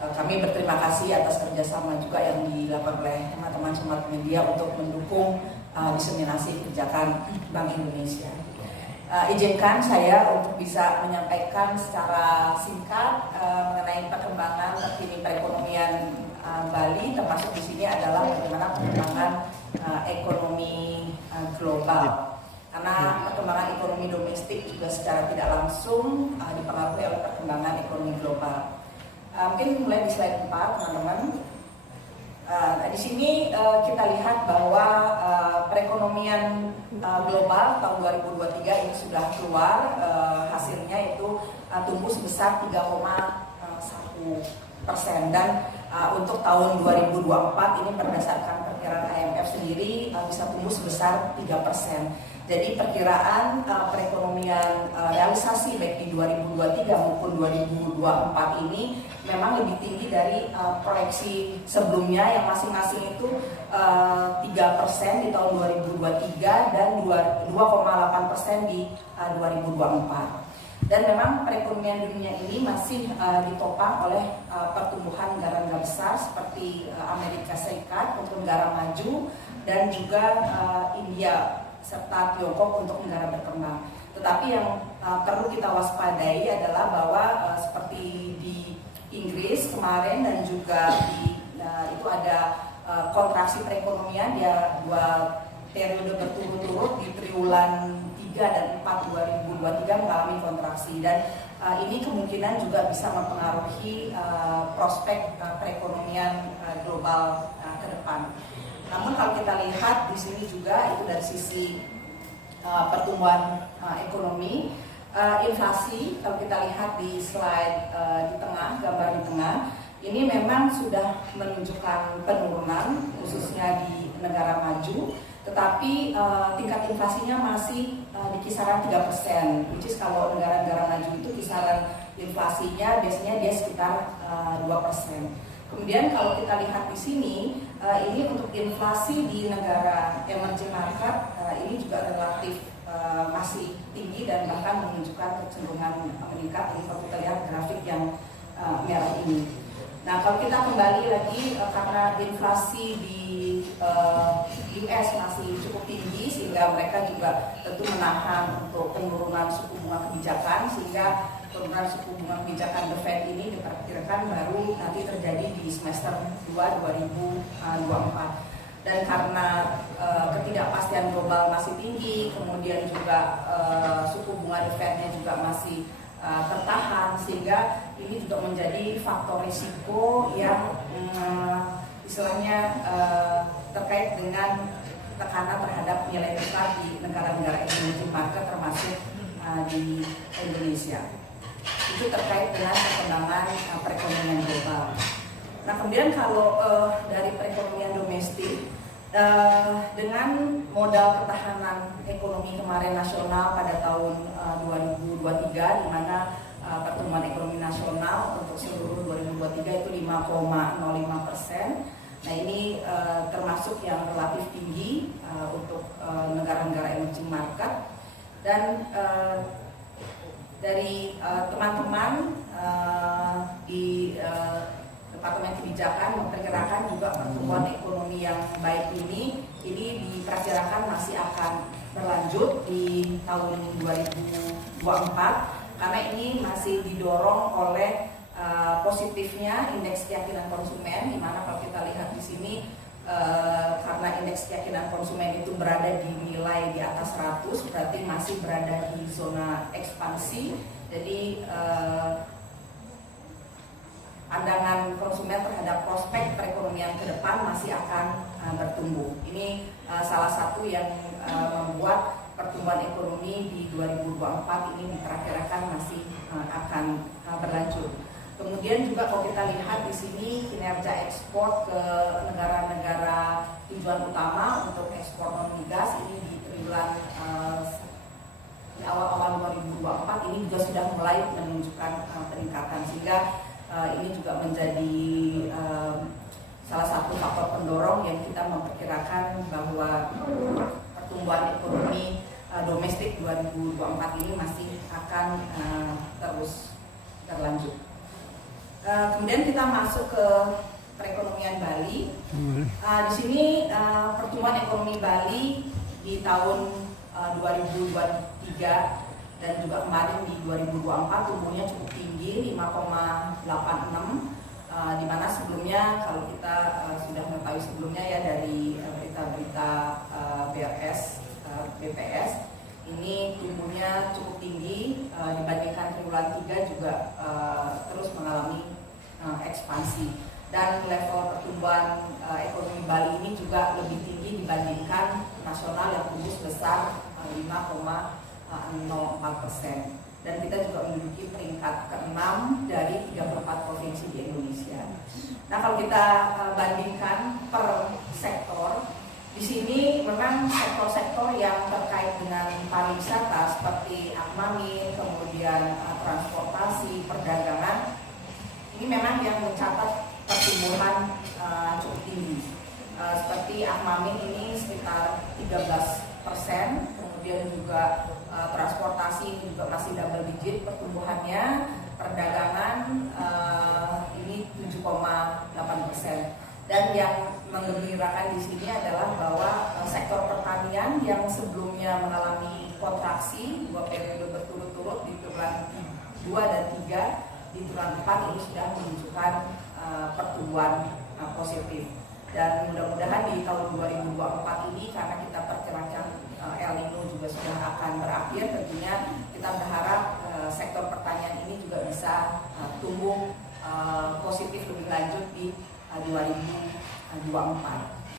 Kami berterima kasih atas kerjasama juga yang dilakukan oleh teman-teman Smart Media untuk mendukung diseminasi kebijakan Bank Indonesia. Izinkan saya untuk bisa menyampaikan secara singkat mengenai perkembangan terkini perekonomian Bali, termasuk di sini adalah bagaimana perkembangan ekonomi global. Karena perkembangan ekonomi domestik juga secara tidak langsung dipengaruhi oleh perkembangan ekonomi global. Mungkin mulai di slide 4, teman-teman. Di sini kita lihat bahwa perekonomian global tahun 2023 ini sudah keluar hasilnya itu tumbuh sebesar 3,1%, dan untuk tahun 2024 ini berdasarkan perkiraan IMF sendiri bisa tumbuh sebesar 3%. Jadi perkiraan perekonomian realisasi baik di 2023 maupun 2024 ini memang lebih tinggi dari proyeksi sebelumnya yang masing-masing itu 3% di tahun 2023 dan 2,8% di 2024. Dan memang perekonomian dunia ini masih ditopang oleh pertumbuhan negara-negara besar seperti Amerika Serikat untuk negara maju dan juga India serta Tiongkok untuk negara berkembang. Tetapi yang perlu kita waspadai adalah bahwa seperti di Inggris kemarin dan juga itu ada kontraksi perekonomian dia 2 periode berturut-turut di triwulan 3 dan 4 2023 mengalami kontraksi, dan ini kemungkinan juga bisa mempengaruhi prospek perekonomian global ke depan. Namun kalau kita lihat di sini juga itu dari sisi pertumbuhan ekonomi, inflasi kalau kita lihat di slide di tengah, gambar di tengah, ini memang sudah menunjukkan penurunan khususnya di negara maju, tetapi tingkat inflasinya masih di kisaran 3%, which is kalau negara-negara maju itu kisaran inflasinya biasanya dia sekitar 2%. Kemudian kalau kita lihat di sini, ini untuk inflasi di negara emerging market ini juga relatif masih tinggi dan bahkan menunjukkan kecenderungan meningkat. Ini kalau kita lihat grafik yang merah ini. Nah, kalau kita kembali lagi karena inflasi di US masih cukup tinggi sehingga mereka juga tentu menahan untuk penurunan suku bunga kebijakan, sehingga penurunan suku bunga kebijakan The Fed ini diperkirakan baru nanti terjadi di semester 2 2024. Dan karena ketidakpastian global masih tinggi, kemudian juga suku bunga The Fed-nya juga masih tertahan, sehingga ini juga menjadi faktor risiko yang istilahnya terkait dengan tekanan terhadap nilai tukar di negara-negara emerging market termasuk di Indonesia. Itu terkait dengan perkembangan perekonomian global. Nah, kemudian kalau dari perekonomian domestik, dengan modal ketahanan ekonomi kemarin nasional pada tahun 2023, di mana pertumbuhan ekonomi nasional untuk seluruh 2023 itu 5,05%. Nah, ini termasuk yang relatif tinggi untuk negara-negara emerging market. Dan dari teman-teman di Departemen Kebijakan memperkirakan juga pertumbuhan ekonomi yang baik ini diperkirakan masih akan berlanjut di tahun 2024, karena ini masih didorong oleh positifnya indeks keyakinan konsumen, di mana kalau kita lihat di sini karena indeks keyakinan konsumen itu berada di nilai di atas 100, berarti masih berada di zona ekspansi. Jadi pandangan konsumen terhadap prospek perekonomian ke depan masih akan bertumbuh. Ini salah satu yang membuat pertumbuhan ekonomi di 2024 ini diperkirakan masih akan berlanjut. Kemudian juga kalau kita lihat di sini kinerja ekspor ke negara-negara tujuan utama untuk ekspor non migas ini di triwulan di awal-awal 2024 ini juga sudah mulai menunjukkan peningkatan, sehingga ini juga menjadi salah satu faktor pendorong yang kita memperkirakan bahwa pertumbuhan ekonomi domestik 2024 ini masih akan terus berlanjut. Kemudian kita masuk ke perekonomian Bali. Di sini pertumbuhan ekonomi Bali di tahun 2023 dan juga kemarin di 2024 tumbuhnya cukup tinggi 5,86, di mana sebelumnya kalau kita sudah mengetahui sebelumnya ya dari berita-berita BPS ini tumbuhnya cukup tinggi dibandingkan triwulan 3 juga terus mengalami ekspansi, dan level pertumbuhan ekonomi Bali ini juga lebih tinggi dibandingkan nasional yang tumbuh sebesar 5,04%, dan kita juga menduduki peringkat ke-6 dari 34 provinsi di Indonesia. Nah, kalau kita bandingkan per sektor, di sini memang sektor-sektor yang terkait dengan pariwisata seperti Akmamin, kemudian transportasi, perdagangan, ini memang yang mencatat pertumbuhan cukup tinggi. Seperti Akmamin ini sekitar 13%, kemudian juga transportasi juga masih double digit pertumbuhannya, perdagangan ini 7,8%. Dan yang menggembirakan di sini adalah bahwa sektor pertanian yang sebelumnya mengalami kontraksi 2 periode berturut-turut di triwulan 2 dan 3, di triwulan 4 ini sudah menunjukkan pertumbuhan positif. Dan mudah-mudahan di tahun 2024 ini, karena kita perkirakan El Nino juga sudah akan berakhir, tentunya kita berharap sektor pertanian ini juga bisa tumbuh positif lebih lanjut di 2024.